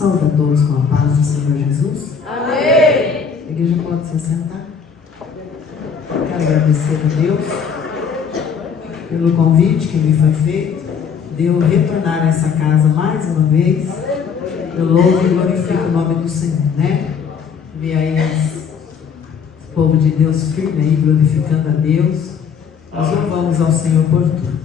Saúde a todos com a paz do Senhor Jesus. Amém. A igreja pode se sentar. Quero agradecer a Deus pelo convite que me foi feito de eu retornar a essa casa mais uma vez. Eu louvo e glorifico o nome do Senhor, né? Vi aí o povo de Deus firme aí, glorificando a Deus. Nós louvamos ao Senhor por tudo.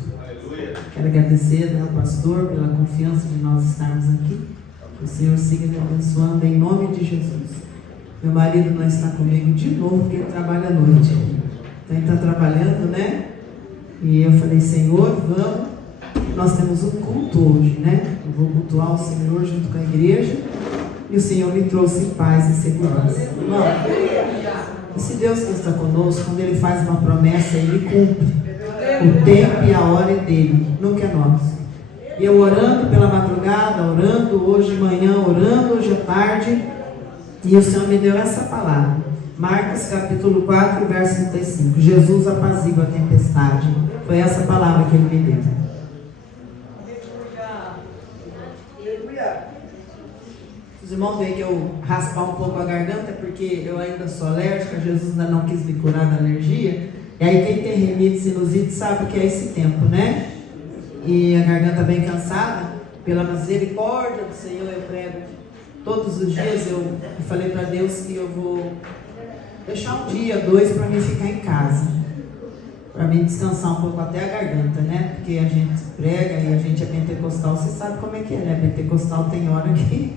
Quero agradecer, né, ao pastor pela confiança de nós estarmos aqui. Que o Senhor siga me abençoando em nome de Jesus. Meu marido não está comigo de novo porque ele trabalha à noite. Então ele está trabalhando, né? E eu falei, Senhor, vamos. Nós temos um culto hoje, né? Eu vou cultuar o Senhor junto com a igreja. E o Senhor me trouxe paz e segurança. Irmão, esse Deus que está conosco, quando Ele faz uma promessa, Ele cumpre. O tempo e a hora é dele, nunca é nosso. E eu orando pela madrugada, orando hoje de manhã, orando hoje à tarde, e o Senhor me deu essa palavra. Marcos capítulo 4, verso 35. Jesus apazigua a tempestade. Foi essa palavra que Ele me deu. Os irmãos veem que eu raspar um pouco a garganta, porque eu ainda sou alérgica, Jesus ainda não quis me curar da alergia. E aí quem tem rinite, sinusite, sabe o que é esse tempo, né? E a garganta bem cansada, pela misericórdia do Senhor, eu prego todos os dias. Eu falei para Deus que eu vou deixar um dia, 2 para mim ficar em casa, para mim descansar um pouco até a garganta, né? Porque a gente prega e a gente é pentecostal, você sabe como é que é, né? Pentecostal tem hora que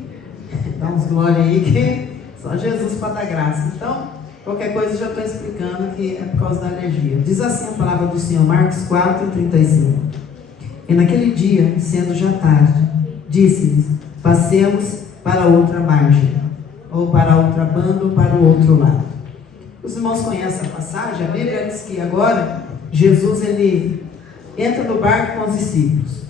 dá uns glória aí que só Jesus para dar graça. Então, qualquer coisa eu já estou explicando que é por causa da alergia. Diz assim a palavra do Senhor, Marcos 4, 35. E naquele dia, sendo já tarde, disse-lhes, passemos para outra margem, ou para outra banda, ou para o outro lado. Os irmãos conhecem a passagem, a Bíblia diz que agora, Jesus, ele entra no barco com os discípulos.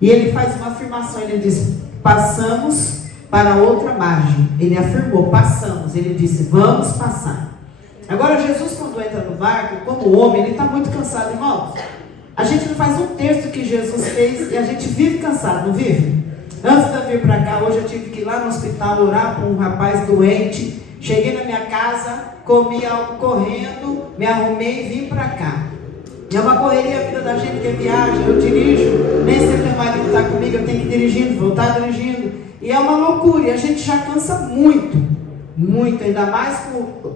E ele faz uma afirmação, ele diz, passamos para outra margem. Ele afirmou, passamos, ele disse, vamos passar. Agora Jesus, quando entra no barco, como homem, ele está muito cansado, irmãos. A gente não faz um terço que Jesus fez e a gente vive cansado, não vive? Antes de eu vir para cá, hoje eu tive que ir lá no hospital orar por um rapaz doente. Cheguei na minha casa, comi algo correndo, me arrumei e vim para cá. É uma correria a vida da gente que viaja, eu dirijo, nem sempre meu marido está comigo, eu tenho que ir dirigindo, voltar dirigindo. E é uma loucura, e a gente já cansa muito, muito, ainda mais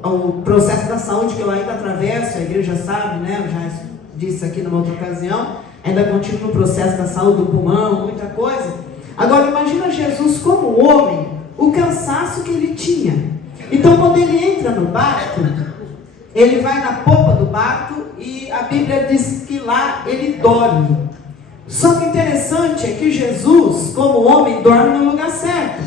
com o processo da saúde que eu ainda atravesso, a igreja sabe, né? Eu já disse aqui numa outra ocasião, ainda continuo no processo da saúde do pulmão, muita coisa. Agora imagina Jesus como homem, o cansaço que ele tinha. Então quando ele entra no barco, ele vai na popa do barco e a Bíblia diz que lá ele dorme. Só que interessante é que Jesus, como homem, dorme no lugar certo.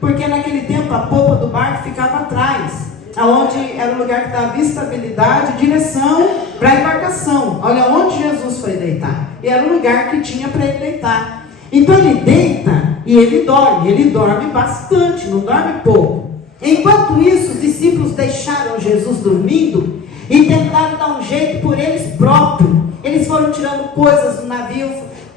Porque naquele tempo a popa do barco ficava atrás, aonde era o lugar que dava estabilidade, direção para a embarcação. Olha onde Jesus foi deitar. E era o lugar que tinha para ele deitar. Então ele deita e ele dorme bastante, não dorme pouco. Enquanto isso, os discípulos deixaram Jesus dormindo e tentaram dar um jeito por eles próprios. Eles foram tirando coisas do navio,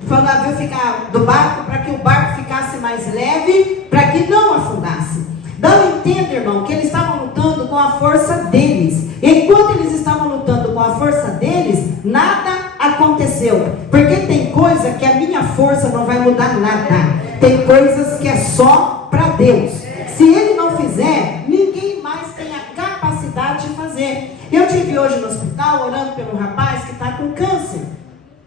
para o navio ficar do barco, para que o barco ficasse mais leve, para que não afundasse. Dá a entender, irmão, que eles estavam lutando com a força deles. Enquanto eles estavam lutando com a força deles, nada aconteceu. Porque tem coisa que a minha força não vai mudar nada. Tem coisas que é só para Deus. Se Ele não fizer, ninguém mais tem a capacidade de fazer. Eu estive hoje no hospital orando pelo rapaz que está com câncer.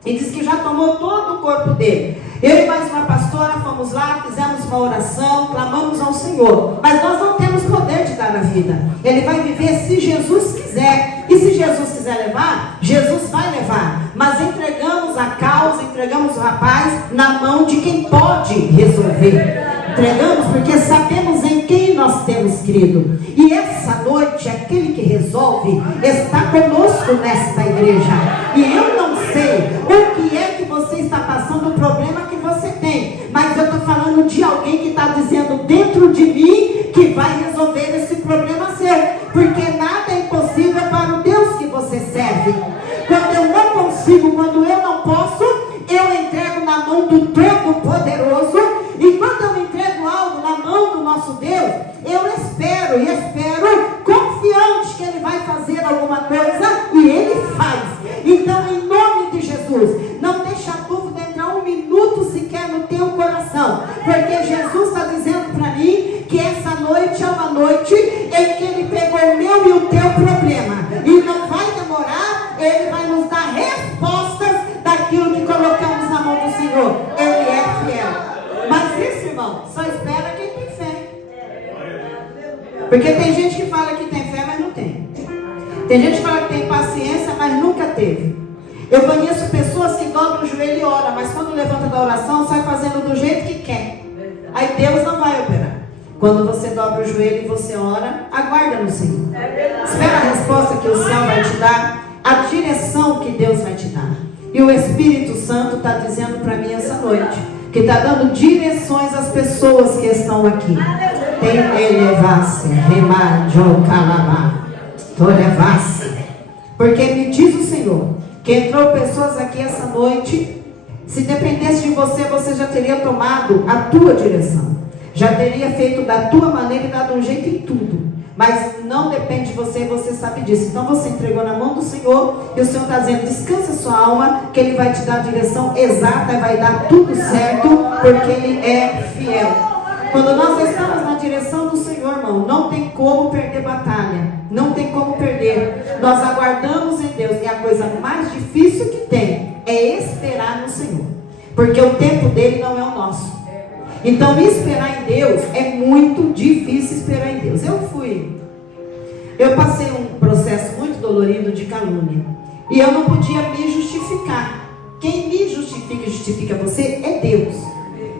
E diz que já tomou todo o corpo dele. Eu e mais uma pastora fomos lá, fizemos uma oração, clamamos ao Senhor. Mas nós não temos poder de dar a vida. Ele vai viver se Jesus quiser. E se Jesus quiser levar, Jesus vai levar. Mas entregamos a causa, entregamos o rapaz na mão de quem pode resolver. Entregamos porque sabemos em quem nós temos crido. E essa noite, aquele que resolve está conosco nesta igreja. E eu não sei o que é que você está passando, o problema que você tem. Mas eu estou falando de alguém que está dizendo dentro de mim que vai resolver esse problema seu. Porque nada é impossível para o Deus que você serve. Quando eu não consigo, quando eu não posso, eu entrego na mão do Todo-Poderoso. E quando eu entrego algo na mão nosso Deus, eu espero e espero confiante que Ele vai fazer alguma coisa e Ele faz. Então, em nome de Jesus, não deixa a dúvida entrar um minuto sequer no teu coração, porque Jesus está dizendo para mim que essa noite é uma noite em que Ele pegou o meu e o teu problema, e não vai demorar. Ele vai nos dar respostas daquilo que colocamos na mão do Senhor. Ele é fiel. Mas isso, irmão, só espera quem tem fé. Porque tem gente que fala que tem fé, mas não tem. Tem gente que fala que tem paciência, mas nunca teve. Eu conheço pessoas que dobram o joelho e oram, mas quando levanta da oração, sai fazendo do jeito que quer. Aí Deus não vai operar. Quando você dobra o joelho e você ora, aguarda no Senhor. Espera a resposta que o céu vai te dar, a direção que Deus vai te dar. E o Espírito Santo está dizendo para mim essa noite, que está dando direções às pessoas que estão aqui. Tem elevasse, remadio calabá, tolevasse. Porque me diz o Senhor, que entrou pessoas aqui essa noite, se dependesse de você, você já teria tomado a tua direção. Já teria feito da tua maneira e dado um jeito em tudo. Mas não depende de você, você sabe disso. Então você entregou na mão do Senhor, e o Senhor está dizendo, descansa sua alma, que Ele vai te dar a direção exata e vai dar tudo certo, porque Ele é fiel. Quando nós estamos na direção do Senhor, irmão, não tem como perder batalha. Não tem como perder. Nós aguardamos em Deus, e a coisa mais difícil que tem é esperar no Senhor. Porque o tempo dele não é o nosso. Então, esperar em Deus é muito difícil. Esperar em Deus. Eu passei um processo muito dolorido de calúnia, e eu não podia me justificar. Quem me justifica e justifica você é Deus.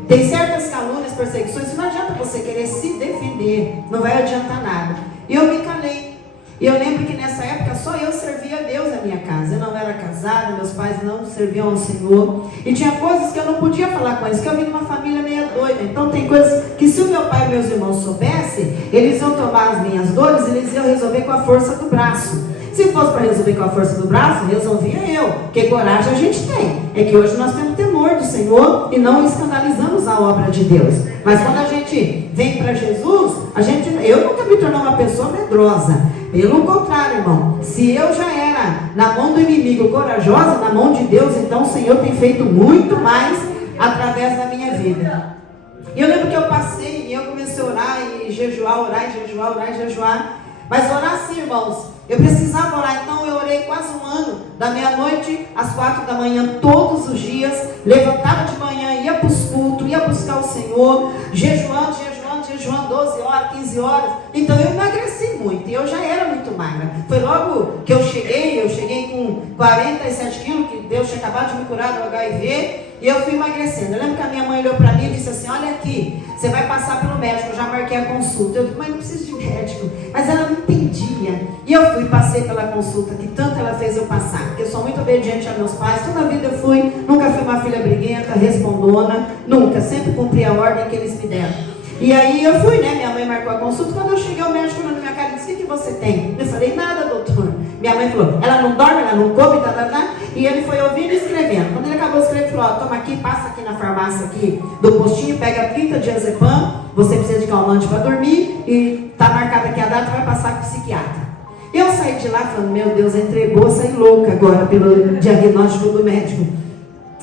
Tem certas calúnias, perseguições, que não adianta você querer se defender, não vai adiantar nada. E eu me calei. E eu lembro que nessa época só eu servia a Deus na minha casa. Eu não era casada, meus pais não serviam ao Senhor. E tinha coisas que eu não podia falar com eles, que eu vim de uma família meio doida. Então tem coisas que, se o meu pai e meus irmãos soubessem, eles iam tomar as minhas dores e eles iam resolver com a força do braço. Se fosse para resolver com a força do braço, resolvia eu. Porque coragem a gente tem. É que hoje nós temos temor do Senhor e não escandalizamos a obra de Deus. Mas quando a gente vem para Jesus, eu nunca me tornei uma pessoa medrosa. Pelo contrário, irmão. Se eu já era na mão do inimigo corajosa, na mão de Deus, então o Senhor tem feito muito mais através da minha vida. E eu lembro que eu passei e eu comecei a orar e jejuar, orar e jejuar, orar e jejuar. Mas orar assim, irmãos, eu precisava orar. Então eu orei quase um ano, da meia-noite às 4 da manhã, todos os dias. Levantava de manhã, ia para os cultos, ia buscar o Senhor, jejuando 12 horas, 15 horas. Então eu emagreci muito, e eu já era muito magra. Foi logo que eu cheguei com 47 quilos, que Deus tinha acabado de me curar do HIV, e eu fui emagrecendo. Eu lembro que a minha mãe olhou para mim e disse assim, olha aqui, você vai passar pelo médico. Eu já marquei a consulta. Eu disse, mas não preciso de médico. Mas ela não entendia. E eu fui, passei pela consulta, que tanto ela fez eu passar, porque eu sou muito obediente a meus pais. Toda a vida eu fui, nunca fui uma filha briguenta, respondona, nunca, sempre cumpri a ordem que eles me deram. E aí eu fui, né? Minha mãe marcou a consulta. Quando eu cheguei, o médico olhou na minha cara e disse, o que você tem? Eu falei, nada, doutor. Minha mãe falou, ela não dorme, ela não come, tá. E ele foi ouvindo e escrevendo. Quando ele acabou de escrever, ele falou, toma aqui, passa aqui na farmácia aqui do postinho, pega 30 diazepam, você precisa de calmante para dormir, e tá marcada aqui a data, vai passar com o psiquiatra. Eu saí de lá falando, meu Deus, entregou, saí louca agora pelo diagnóstico do médico.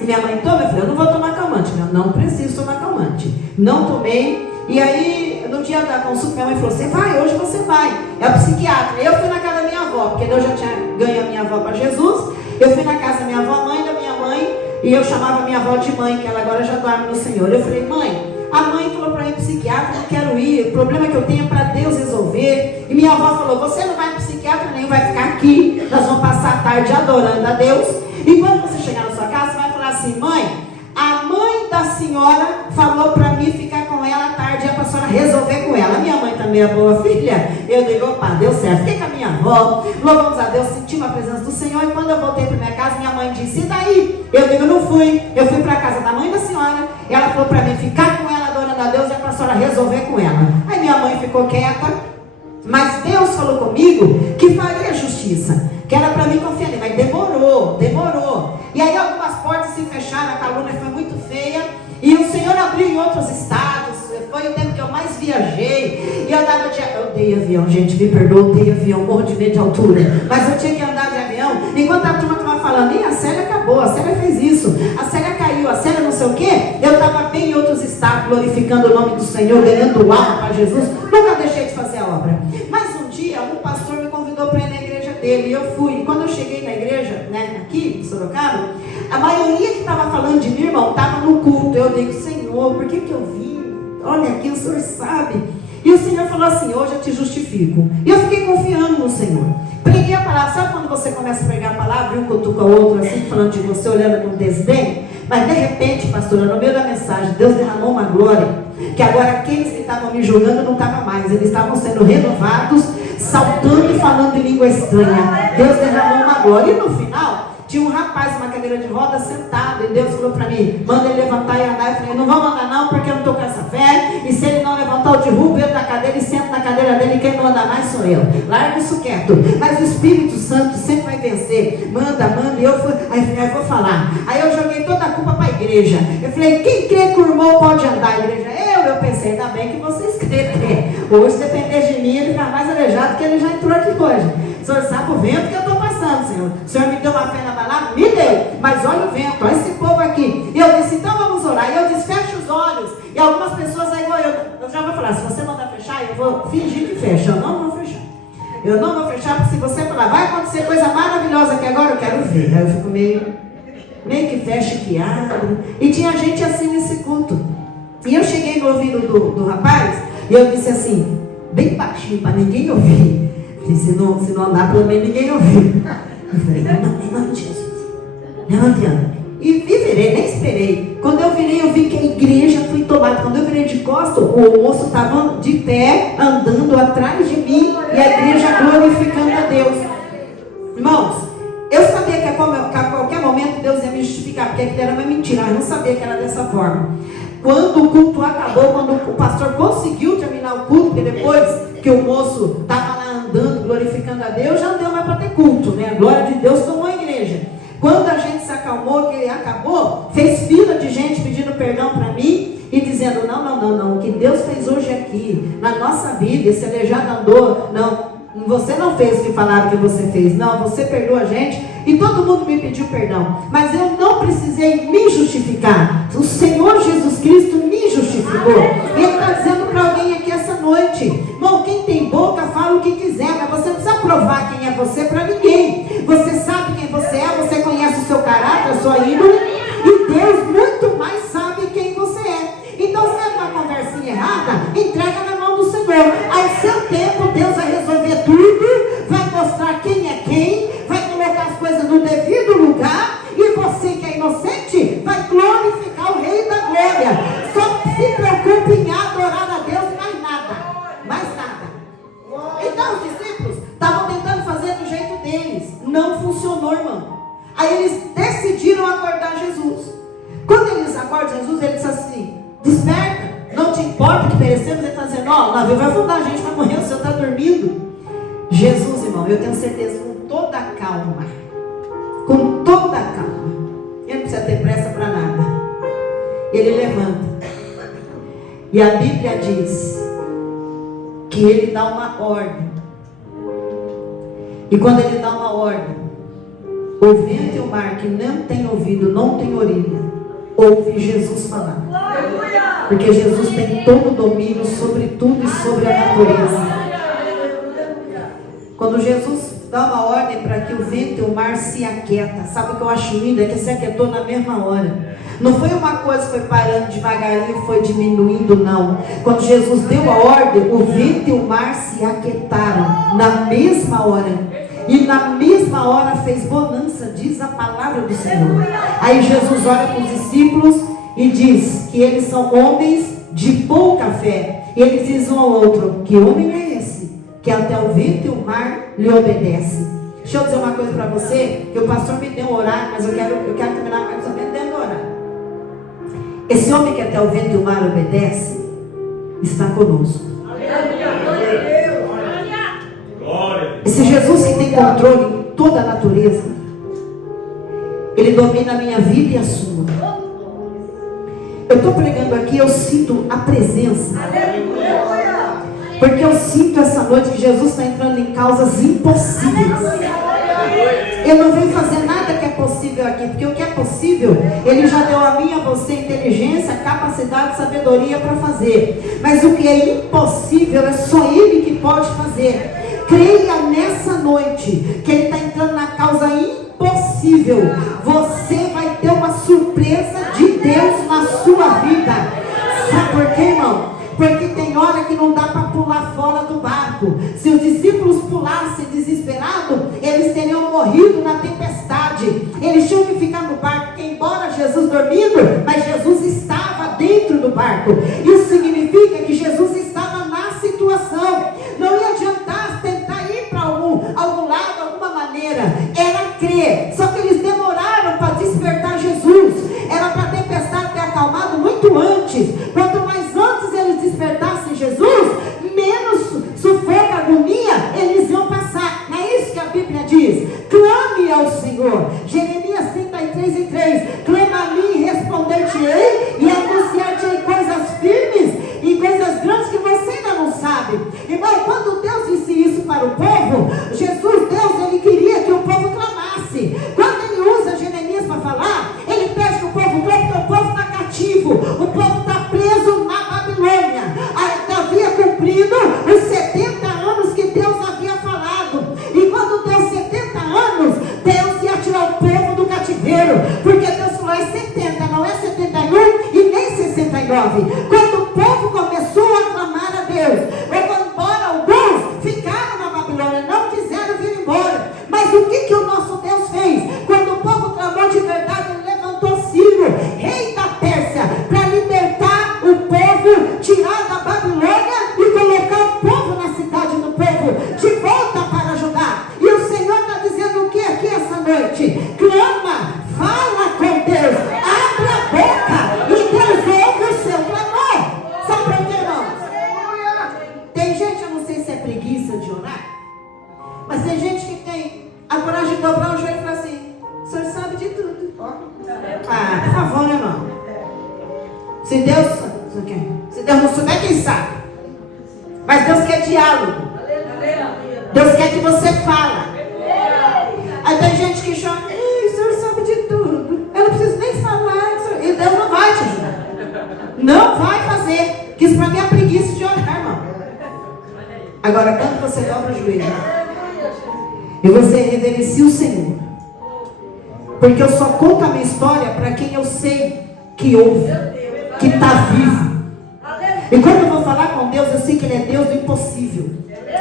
E minha mãe toma, eu falei, eu não vou tomar calmante. Não preciso tomar calmante. Não tomei. E aí, no dia da consulta, minha mãe falou, você vai, hoje você vai. É o psiquiatra. Eu fui na casa da minha avó, porque Deus já tinha ganho a minha avó para Jesus. Eu fui na casa da minha avó, mãe da minha mãe, e eu chamava a minha avó de mãe, que ela agora já dorme no Senhor. Eu falei, mãe, a mãe falou para mim, psiquiatra, não quero ir, o problema que eu tenho é para Deus resolver. E minha avó falou, você não vai para psiquiatra nem, vai ficar aqui, nós vamos passar a tarde adorando a Deus. E quando você chegar na sua casa, você vai falar assim, mãe, a mãe da senhora falou para mim ficar com ela à tarde, é para a senhora resolver com ela. Minha mãe também é boa filha. Eu digo, opa, deu certo. Fiquei com a minha avó, louvamos a Deus, senti uma presença do Senhor. E quando eu voltei para minha casa, minha mãe disse, e daí? Eu digo, não fui. Eu fui para a casa da mãe da senhora, e ela falou para mim ficar com ela adorando a Deus, é para a senhora resolver com ela. Aí minha mãe ficou quieta, mas Deus falou comigo que faria justiça, que era para mim confiar nele, mas demorou. E aí algumas portas se fecharam, a calúnia foi muito feia, e o Senhor abriu em outros estados. Foi o tempo que eu mais viajei. E eu andava de... Eu odeio avião, gente, me perdoa, odeio avião, morro de medo de altura. Mas eu tinha que andar de avião. Enquanto a turma estava falando, a Célia acabou, a Célia fez isso, a Célia caiu, a Célia não sei o quê. Eu estava bem em outros estados, glorificando o nome do Senhor, ganhando alma para Jesus. Nunca deixei de fazer a obra. Mas um dia, um pastor me convidou para ir na igreja dele. E eu fui. E quando eu cheguei na igreja, né, aqui em Sorocaba, a maioria que estava falando de mim, irmão, estava no culto. Eu digo, Senhor, por que eu vim? Olha aqui, o Senhor sabe. E o Senhor falou assim, hoje eu te justifico. E eu fiquei confiando no Senhor. Preguei a palavra. Sabe quando você começa a pregar a palavra e um cutuca o outro, assim, falando de você, olhando com desdém? Mas de repente, pastora, no meio da mensagem, Deus derramou uma glória, que agora aqueles que estavam me julgando não estavam mais. Eles estavam sendo renovados, saltando e falando em língua estranha. Deus derramou uma glória. E no final... tinha um rapaz, uma cadeira de roda, sentado, e Deus falou para mim, manda ele levantar e andar. Eu falei, não vou mandar não, porque eu não estou com essa fé, e se ele não levantar, eu derrubo ele da cadeira e sento na cadeira dele, e quem não anda mais sou eu. Larga isso quieto. Mas o Espírito Santo sempre vai vencer. Manda, e eu fui, aí eu vou falar. Aí eu joguei toda a culpa para a igreja. Eu falei, quem crê que o irmão pode andar? A igreja, eu pensei, ainda bem que vocês creem. Hoje, se depender de mim, ele fica mais aleijado, que ele já entrou aqui hoje. O Senhor sabe o vento que eu estou passando, Senhor. O Senhor me deu uma fé na balada? Me deu. Mas olha o vento, olha esse povo aqui. E eu disse, então vamos orar. E eu disse, fecha os olhos. E algumas pessoas aí, eu já vou falar, se você mandar fechar, eu vou fingir que fecha. Eu não vou fechar. Eu não vou fechar, porque se você falar, vai acontecer coisa maravilhosa que agora eu quero ver. Aí eu fico meio que fecha, que abre. E tinha gente assim nesse culto. E eu cheguei no ouvido do rapaz, e eu disse assim, bem baixinho, para ninguém ouvir. Falei, se não andar pelo meio, ninguém ouvir. Eu falei, não, em nome de Jesus. Levante, anda. E virei, nem esperei. Quando eu virei, eu vi que a igreja foi tomada. Quando eu virei de costas, o moço estava de pé, andando atrás de mim, e a igreja glorificando a Deus. Irmãos, eu sabia que a qualquer momento Deus ia me justificar, porque aquilo era uma mentira. Eu não sabia que era dessa forma. Quando o culto acabou, quando o pastor conseguiu terminar o culto, porque depois que o moço estava lá andando, glorificando a Deus, já não deu mais para ter culto, né? A glória de Deus tomou a igreja. Quando a gente se acalmou, que ele acabou, fez fila de gente pedindo perdão para mim e dizendo, não, o que Deus fez hoje aqui, na nossa vida, esse aleijado andou, não, você não fez o que falaram que você fez, não, você perdoa a gente, e todo mundo me pediu perdão, mas eu não precisei me justificar, o Senhor Jesus Cristo me justificou. Ele está dizendo para alguém aqui essa noite, irmão, quem tem boca fala o que quiser, mas você não precisa provar quem é você para ninguém. Você sabe quem você é, você conhece o seu caráter, a sua índole, e Deus muito mais sabe quem você é. Então, se é uma conversinha errada, entrega na mão do Senhor. Ao seu tempo, Deus vai resolver tudo, vai mostrar quem é quem, vai colocar as coisas no devido lugar, e você que é inocente, vai glorificar o Rei da Glória. Só se preocupe em adorar a Deus e mais nada. Então, os discípulos estavam tentando fazer do jeito deles. Não funcionou, irmão. Aí eles decidiram acordar Jesus. Quando eles acordam Jesus, ele diz assim, desperta, não te importa que perecemos. Ele está dizendo, o navio vai afundar, a gente vai morrer, o Senhor está dormindo. Jesus, irmão, eu tenho certeza, com toda a calma, ele não precisa ter pressa para nada, ele levanta, e a Bíblia diz que ele dá uma ordem, e quando ele dá uma ordem, o vento e o mar, que não tem ouvido, não tem orelha, ouve Jesus falar. Porque Jesus tem todo o domínio sobre tudo e sobre a natureza. Quando Jesus dá uma ordem para que o vento e o mar se aquieta, sabe o que eu acho lindo? É que se aquietou na mesma hora. Não foi uma coisa que foi parando devagarinho e foi diminuindo, não. Quando Jesus deu a ordem, o vento e o mar se aquietaram na mesma hora. E na mesma hora fez bonança, diz a palavra do Senhor. Aí Jesus olha para os discípulos e diz que eles são homens de pouca fé. E eles dizem um ao outro, que homem é esse? Que até o vento e o mar lhe obedecem. Deixa eu dizer uma coisa para você, que o pastor me deu um horário, mas eu quero terminar mais ou menos dentro do horário. Esse homem que até o vento e o mar obedece, está conosco. Esse Jesus que tem controle em toda a natureza, ele domina a minha vida e a sua. Eu estou pregando aqui, eu sinto a presença. Porque eu sinto essa noite que Jesus está entrando em causas impossíveis. Eu não venho fazer nada que é possível aqui, porque o que é possível, Ele já deu a mim e a você inteligência, capacidade, sabedoria para fazer. Mas o que é impossível é só Ele que pode fazer. Creia nessa noite que Ele está entrando na causa impossível. Você vai ter uma surpresa de Deus na sua vida. Sabe por quê, irmão? Porque tem hora que não dá para pular fora do barco. Se os discípulos pulassem desesperados, eles teriam morrido na tempestade. Eles tinham que ficar no barco, porque embora Jesus dormindo, mas Jesus estava dentro do barco. Isso significa que Jesus estava na situação. Não ia adiantar tentar ir para algum lado, alguma maneira. Era crer. Só que eles demoraram para despertar Jesus. Era para a tempestade ter acalmado muito antes. Quanto mais antes eles despertassem Jesus, menos sufoco, agonia eles iam passar. Não é isso que a Bíblia diz? Clame ao Senhor. Jeremias 33:3. Clama a mim e responder-te-ei e anunciar-te-ei coisas firmes e coisas grandes que você ainda não sabe. Irmão, quando Deus disse isso para o povo, Deus, Ele queria que o povo clamasse. Quando Ele usa Jeremias para falar, Ele pede que o povo clame, porque o povo está cativo, o povo está preso na Babilônia. Havia cumprido os 70 anos que Deus havia falado. E quando deu 70 anos, Deus ia tirar o povo do cativeiro. Porque Deus falou, é 70, não é 71 e nem 69. Quando o povo começou a clamar a Deus, embora alguns ficaram na Babilônia, não quiseram vir embora. Mas o que o nosso Deus fez? Quando o povo clamou de verdade, Ele levantou Ciro, rei da Pérsia, para libertar o povo, tirar da Babilônia e colocar o povo na cidade do povo, de volta para Judá. E o Senhor está dizendo o que aqui essa noite? Clama, fala com Deus, abre a boca e Deus ouve o seu clamor. Sabe por quê, irmãos? Tem gente, eu não sei se é preguiça de orar, mas tem gente que tem a coragem de dobrar o joelho e falar assim, o Senhor sabe de tudo. Ah, por favor, né, irmão? Se Deus não souber, quem sabe? Mas Deus quer diálogo. Deus quer que você fale. Aí tem gente que chama, o Senhor sabe de tudo. Eu não preciso nem falar. E Deus não vai te ajudar. Não vai fazer. Que isso para mim é preguiça de orar, irmão. Agora, quando você dobra o joelho e você reverencia o Senhor, porque eu só conto a minha história para quem eu sei que ouve, que está vivo. E quando eu vou falar com Deus, eu sei que Ele é Deus do impossível.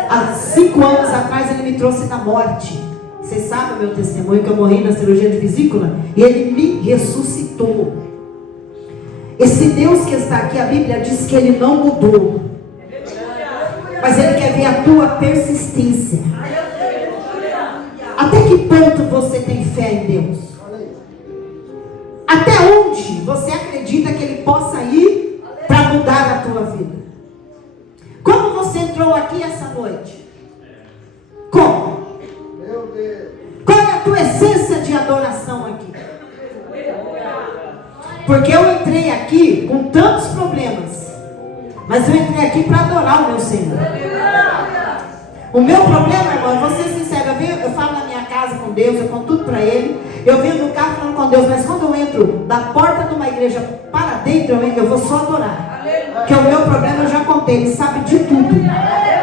Há 5 anos atrás Ele me trouxe da morte. Vocês sabem o meu testemunho, que eu morri na cirurgia de vesícula e Ele me ressuscitou. Esse Deus que está aqui, a Bíblia diz que Ele não mudou, mas Ele quer ver a tua persistência. Até que ponto você tem fé em Deus? Até onde você acredita que Ele possa ir para mudar a tua vida? Como você entrou aqui essa noite? Como? Qual é a tua essência de adoração aqui? Porque eu entrei aqui com tantos problemas, mas eu entrei aqui para adorar o meu Senhor. O meu problema, irmão, eu vou ser sincero, eu falo na minha casa com Deus, eu conto tudo para Ele, eu venho no carro falando com Deus, mas quando eu entro da porta de uma igreja para dentro, eu vou só adorar. Porque o meu problema eu já contei, Ele sabe de tudo.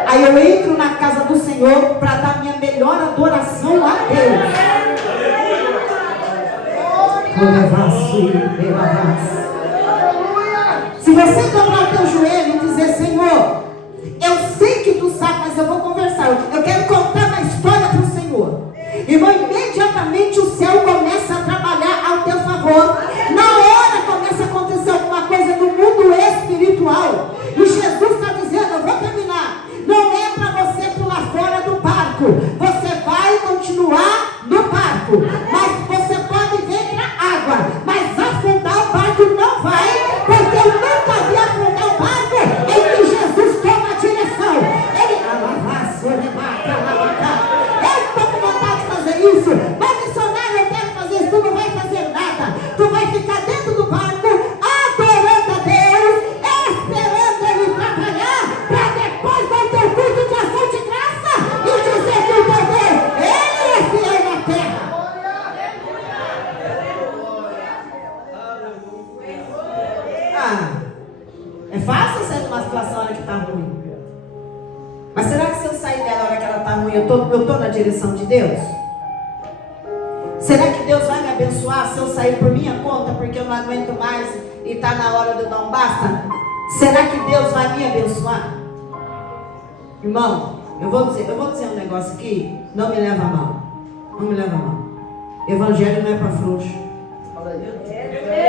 Aí eu entro na casa do Senhor para dar minha melhor adoração a Deus. Se você dobrar o teu joelho e dizer, Senhor, eu sei que tu sabe, mas eu vou conversar, eu quero contar uma história para o Senhor. Irmão, imediatamente o céu começa a trabalhar ao teu favor. Na hora começa a acontecer alguma coisa no mundo espiritual. E Jesus está dizendo, eu vou terminar, não é para você pular fora do barco, você vai continuar no barco, mas você pode ver na água, mas afundar o barco não vai, porque eu nunca vi afundar É fácil sair de uma situação na hora que está ruim. Mas será que se eu sair dela na hora que ela está ruim, eu estou na direção de Deus? Será que Deus vai me abençoar se eu sair por minha conta, porque eu não aguento mais e está na hora de eu dar um basta? Será que Deus vai me abençoar? Irmão, eu vou dizer um negócio aqui, não me leva a mal. Não me leva a mal. Evangelho não é para frouxo.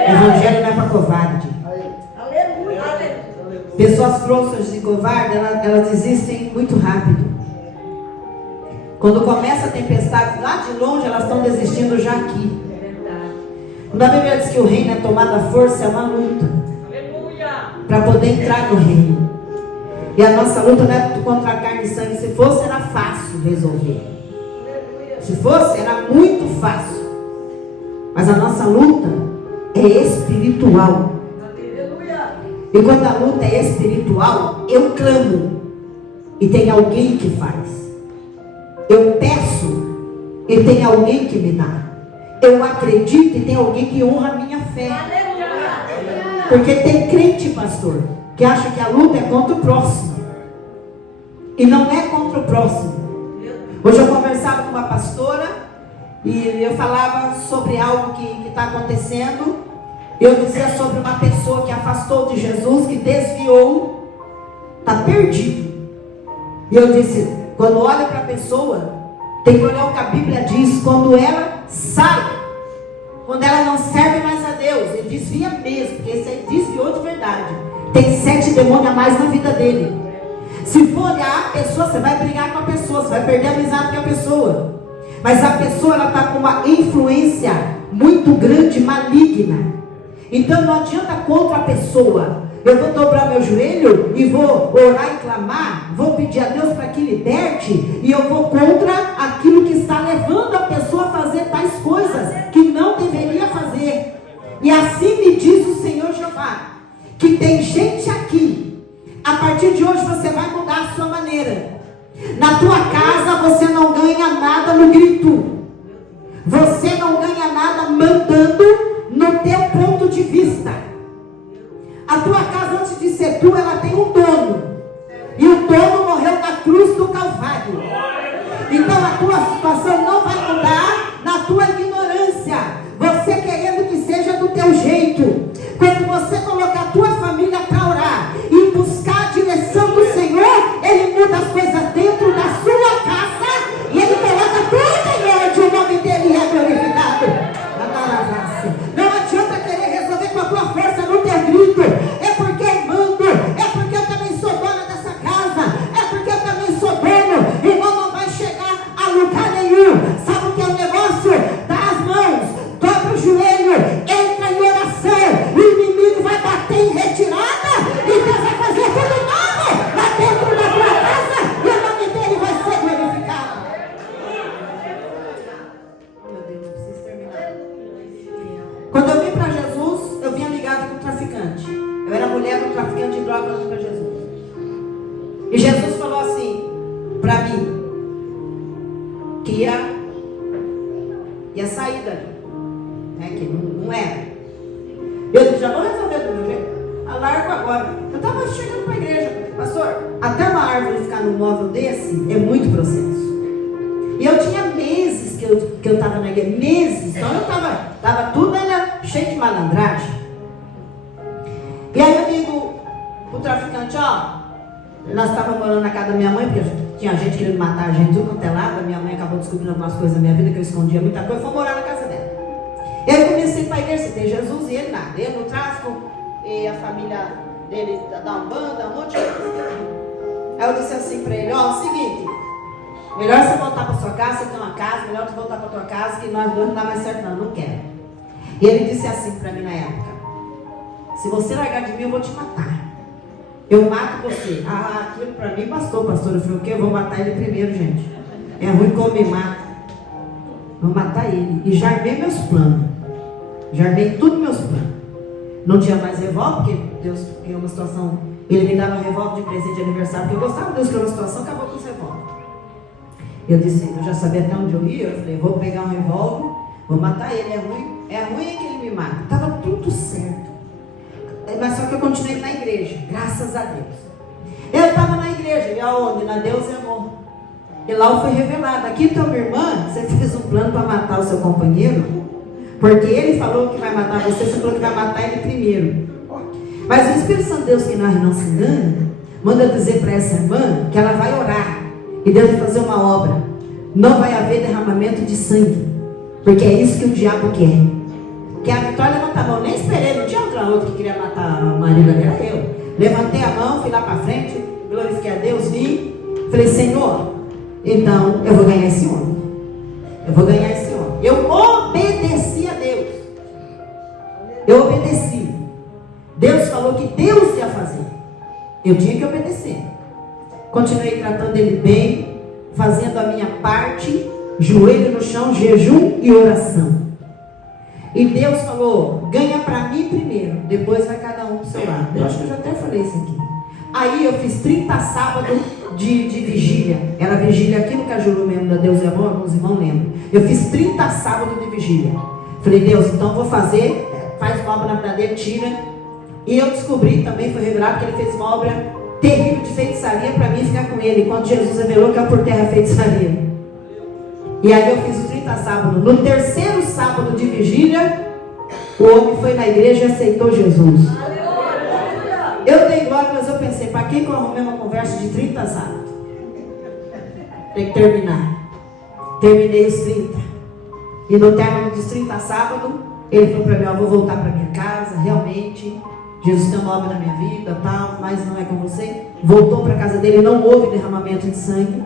Evangelho não é para covarde. Pessoas frouxas e covardes, elas desistem muito rápido. Quando começa a tempestade lá de longe, elas estão desistindo já aqui. Quando a Bíblia diz que o reino é tomado à força, é uma luta para poder entrar no reino. E a nossa luta não é contra a carne e sangue. Se fosse, era fácil resolver. Se fosse, era muito fácil. Mas a nossa luta é espiritual. E quando a luta é espiritual, eu clamo e tem alguém que faz. Eu peço e tem alguém que me dá. Eu acredito e tem alguém que honra a minha fé. Porque tem crente, pastor, que acha que a luta é contra o próximo. E não é contra o próximo. Hoje eu conversava com uma pastora e eu falava sobre algo que está acontecendo. Eu dizia sobre uma pessoa que afastou de Jesus, que desviou, está perdido. E eu disse, quando olha para a pessoa, tem que olhar o que a Bíblia diz, quando ela sai, quando ela não serve mais a Deus, ele desvia mesmo, porque esse aí desviou de verdade. Tem 7 demônios a mais na vida dele. Se for olhar a pessoa, você vai brigar com a pessoa, você vai perder a amizade com a pessoa. Mas a pessoa, ela está com uma influência muito grande, maligna. Então não adianta contra a pessoa. Eu vou dobrar meu joelho e vou orar e clamar, vou pedir a Deus para que liberte, e eu vou contra aquilo que está levando a pessoa a fazer tais coisas que não deveria fazer. E assim me diz o Senhor Jeová, que tem gente aqui, a partir de hoje você vai mudar a sua maneira. Na tua casa você não ganha nada no grito. Você não ganha nada mandando no teu ponto de vista. A tua casa, antes de ser tua, ela tem um dono. E o dono morreu na cruz do Calvário. Então a tua situação não vai mudar na tua ignorância. Você querendo que seja do teu jeito. Quando você colocar a tua família para orar e buscar a direção do Senhor, Ele muda as coisas dentro da sua casa. E Ele coloca tudo em ordem. O nome dEle é glorificado. Não adianta querer resolver com a tua força no teu grito. É porque eu mando. É porque eu também sou dona dessa casa. É porque eu também sou dono. Irmão, não vai chegar a lugar nenhum. Sabe o que é o negócio? Dá as mãos, dobra o joelho, entra em oração. O inimigo vai bater em retirada e Deus vai fazer tudo novo lá dentro da tua casa. E o nome dele vai ser glorificado. Meu Deus, eu preciso terminar. Quando eu vim para Jesus, eu vinha ligado com o traficante. Eu era mulher do traficante de drogas, eu vim para Jesus. E Jesus falou assim para mim, que ia sair dali, né? Que não era. Eu disse, já vou resolver do meu jeito. Largo agora. Eu estava chegando para a igreja, pastor, até uma árvore ficar num móvel desse é muito processo. E eu tinha meses que eu estava na igreja, meses, então eu estava tudo ainda cheio de malandragem. E aí eu digo pro traficante, ó, nós estávamos morando na casa da minha mãe, porque tinha gente querendo matar a gente, tudo quanto é lado. A minha mãe acabou descobrindo algumas coisas da minha vida, que eu escondia muita coisa, e foi morar na casa dela. E aí eu comecei para a igreja, você tem Jesus e ele nada. Ele no tráfico, e a família dele da Umbanda, um monte de coisa. Aí eu disse assim para ele, ó, o seguinte, melhor você voltar para sua casa, você tem uma casa, melhor você voltar para tua casa, que nós dois não dá mais certo não quero. E ele disse assim para mim na época, se você largar de mim, eu vou te matar. Eu mato você. Ah, aquilo para mim, pastor. Eu falei, o quê? Eu vou matar ele primeiro, gente. É ruim como me mata. Vou matar ele. E já armei meus planos. Já armei tudo meus planos. Não tinha mais revólver, porque Deus criou uma situação. Ele me dava revólver de presente de aniversário, porque eu gostava. Deus criou uma situação, acabou com os revólver. Eu disse, eu já sabia até onde eu ia. Eu falei, vou pegar um revólver, vou matar ele. É ruim que ele me mata. Estava tudo certo. Mas só que eu continuei na igreja, graças a Deus. Eu estava na igreja, e aonde? Na Deus e Amor. E lá eu fui revelado. Aqui tua minha irmã, você fez um plano para matar o seu companheiro, porque ele falou que vai matar você falou que vai matar ele primeiro. Mas o Espírito Santo, Deus que narra e não se engana, manda dizer para essa irmã que ela vai orar e Deus vai fazer uma obra. Não vai haver derramamento de sangue, porque é isso que o diabo quer. Que a Vitória levanta a mão, nem esperei, não tinha outro que queria matar a Marília, era eu. Levantei a mão, fui lá para frente, glorifiquei a Deus, vi, falei, Senhor, então eu vou ganhar esse homem. Eu vou ganhar esse homem. Eu obedeci a Deus. Eu obedeci. Deus falou que Deus ia fazer. Eu tinha que obedecer. Continuei tratando ele bem, fazendo a minha parte, joelho no chão, jejum e oração. E Deus falou, ganha para mim primeiro, depois vai cada um pro seu lado. Eu acho que eu já até falei isso aqui. Aí eu fiz 30 sábados de vigília. Era vigília aqui no Cajuru mesmo, da Deus e Amor, alguns irmãos lembram. Eu fiz 30 sábados de vigília. Falei, Deus, então eu vou fazer, faz uma obra na vida dele, tira. E eu descobri também, foi revelado, que ele fez uma obra terrível de feitiçaria para mim ficar com ele. Quando Jesus revelou que é por terra feitiçaria. E aí eu fiz os 30 sábados. No terceiro sábado de vigília, o homem foi na igreja e aceitou Jesus. Eu dei glória, mas eu pensei, para que eu arrumei uma conversa de 30 sábados? Tem que terminar. Terminei os 30. E no término dos 30 sábados, ele falou para mim, eu vou voltar para minha casa, realmente. Jesus tem uma obra na minha vida, tal, mas não é com você. Voltou para a casa dele, não houve derramamento de sangue.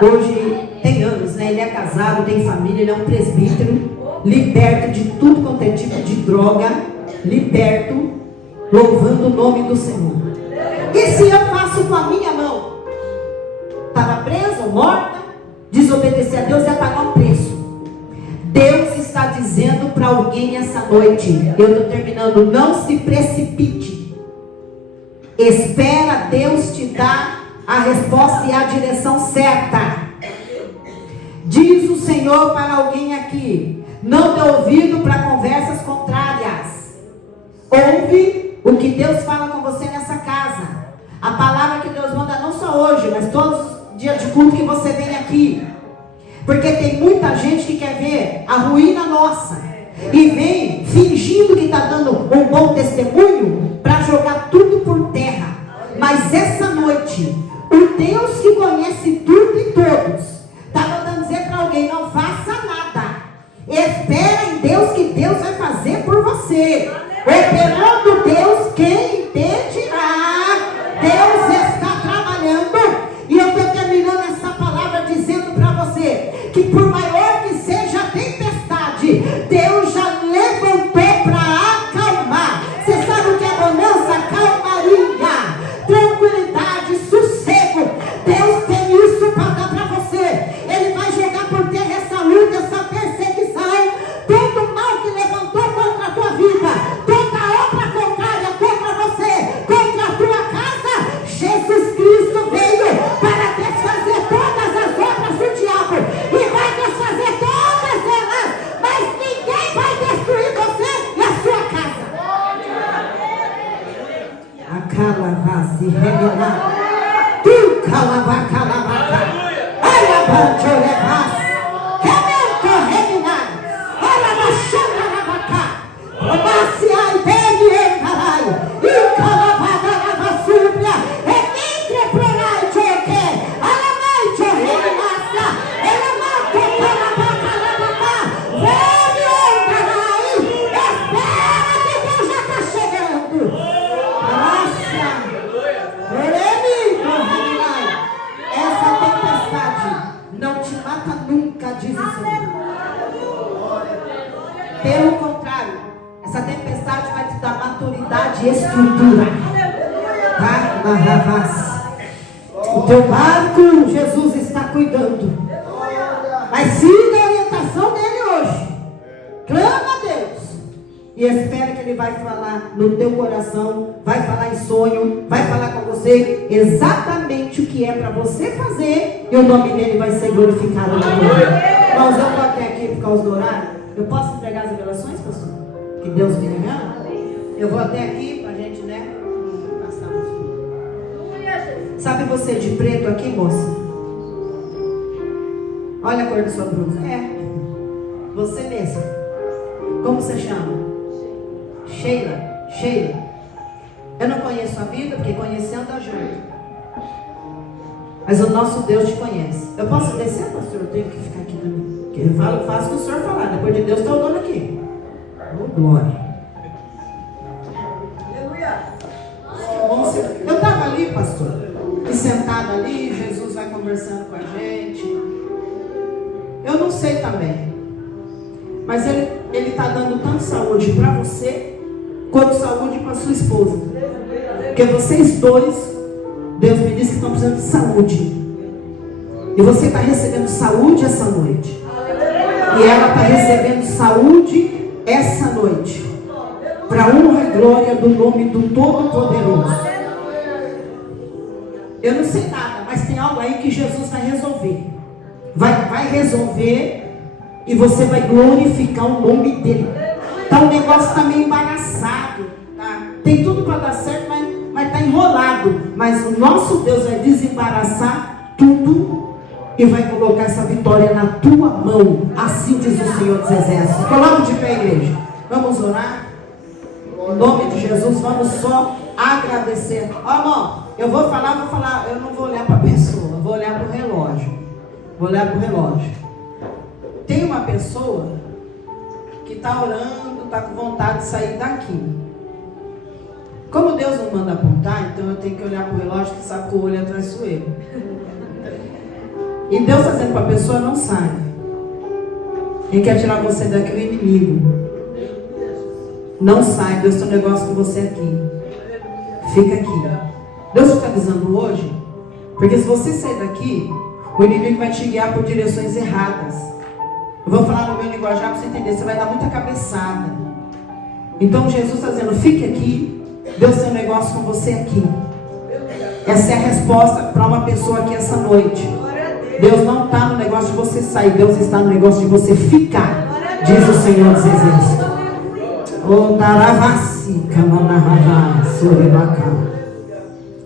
Hoje tem anos, né? Ele é casado, tem família, ele é um presbítero, liberto de tudo quanto é tipo de droga, liberto, louvando o nome do Senhor. E se eu faço com a minha mão? Estava presa ou morta, desobedecer a Deus é pagar um preço. Deus está dizendo para alguém essa noite, eu estou terminando, não se precipite. Espera Deus te dar a resposta e a direção certa. Diz o Senhor para alguém aqui, não dê ouvido para conversas contrárias. Ouve o que Deus fala com você nessa casa. A palavra que Deus manda não só hoje, mas todos os dias de culto que você vem aqui. Porque tem muita gente que quer ver a ruína nossa e vem fingindo que está dando um bom testemunho para jogar tudo por terra. Mas essa noite, o Deus que conhece tudo e todos está mandando dizer para alguém, não faça nada. Espera em Deus que Deus vai fazer por você. Esperando Deus, quem impedirá? Deus está trabalhando. E eu estou terminando essa palavra dizendo para você que por maior que seja a tempestade, Deus já levantou para acalmar. Você sabe o que é bonança? Calmaria, tranquilidade, sossego. Deus tem isso para dar para você. Ele vai jogar por terra essa luta, essa perseguição, todo o mal que levantou contra a tua vida, toda obra contrária contra você, contra a tua casa. Jesus Cristo veio para desfazer todas as obras do diabo e vai desfazer todas elas, mas ninguém vai destruir você e a sua casa. Acalavase revelar, tu calavaca, olha banjo levas, remento revinar, olha na chama na vaca, passe a ideia caralho, e calavada na vassúbria, entre plorai choque, alamai chorrenaça, elamato calavaca na vaca, velho caralho, espera que Deus já está chegando. Nossa, essa tempestade não te mata nunca, diz o Senhor. Pelo contrário, essa tempestade vai te dar maturidade e estrutura. O teu barco, Jesus está cuidando. Mas siga a orientação dele hoje. Clama a Deus. E espera que ele vai falar no teu coração, vai falar em sonho, vai falar com você exatamente o que é para você fazer, e o nome dele vai ser glorificado na tua vida. Irmãos, eu vou até aqui por causa do horário. Eu posso entregar as revelações, pastor? Que Deus me revela? Eu vou até aqui pra gente, né? Passar no fio. Sabe você de preto aqui, moça? Olha a cor da sua blusa. É. Você mesma. Como você chama? Sheila. Sheila. Eu não conheço a vida, porque conhecendo a junto. Mas o nosso Deus te conhece. Eu posso descer, pastor? Eu tenho que ficar aqui também. Porque eu faço o que o senhor falar. Depois de Deus está o dono aqui. Oh, glória. Eu estava ali, pastor, e sentado ali, Jesus vai conversando com a gente. Eu não sei também, mas Ele está dando tanto saúde para você, quanto saúde para sua esposa. Porque vocês dois, Deus me disse que estão precisando de saúde. E você está recebendo saúde essa noite. E ela está recebendo saúde essa noite. Para a honra e glória do nome do Todo-Poderoso. Eu não sei nada, mas tem algo aí que Jesus vai resolver. Vai resolver e você vai glorificar o nome dele. Tá, o negócio está meio embaraçado. Tá? Tem tudo para dar certo, mas está enrolado. Mas o nosso Deus vai desembaraçar tudo e vai colocar essa vitória na tua mão. Assim diz o Senhor dos Exércitos. Coloca de pé, igreja. Vamos orar. Em nome de Jesus, vamos só agradecer. Ó, irmão, eu vou falar, eu não vou olhar para a pessoa, eu vou olhar para o relógio. Vou olhar para o relógio. Tem uma pessoa que está orando, está com vontade de sair daqui. Como Deus não manda apontar, então eu tenho que olhar para o relógio, que sabe que o olho atrás sou eu. E Deus está dizendo para a pessoa: não sai. Quem quer tirar você daqui é o inimigo. Não sai, Deus tem um negócio com você aqui. Fica aqui. Deus está avisando hoje, porque se você sair daqui, o inimigo vai te guiar por direções erradas. Eu vou falar no meu linguajar para você entender. Você vai dar muita cabeçada. Então Jesus está dizendo: fique aqui. Deus tem um negócio com você aqui. Essa é a resposta para uma pessoa aqui essa noite. Deus não está no negócio de você sair. Deus está no negócio de você ficar, diz o Senhor dos Exércitos. O taravasi kamanahava sorebaka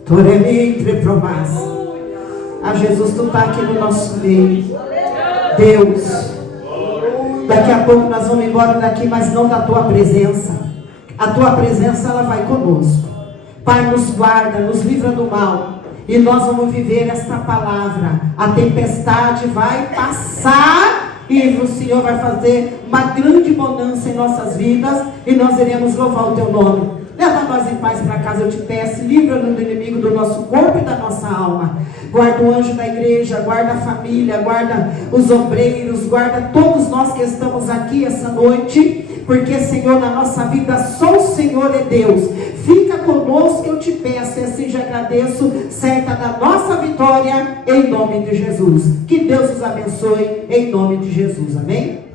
toremitre promas. Ah, Jesus, tu está aqui no nosso meio. Deus, daqui a pouco nós vamos embora daqui, mas não da tua presença. A tua presença, ela vai conosco. Pai, nos guarda, nos livra do mal. E nós vamos viver esta palavra. A tempestade vai passar e o Senhor vai fazer uma grande bonança em nossas vidas. E nós iremos louvar o teu nome. Leva nós em paz para casa, eu te peço. Livra-nos do inimigo do nosso corpo e da nossa alma. Guarda o anjo da igreja, guarda a família, guarda os obreiros, guarda todos nós que estamos aqui essa noite. Porque, Senhor, na nossa vida só o Senhor é Deus. Fica conosco, eu te peço, e assim já agradeço, certa da nossa vitória, em nome de Jesus. Que Deus os abençoe, em nome de Jesus. Amém?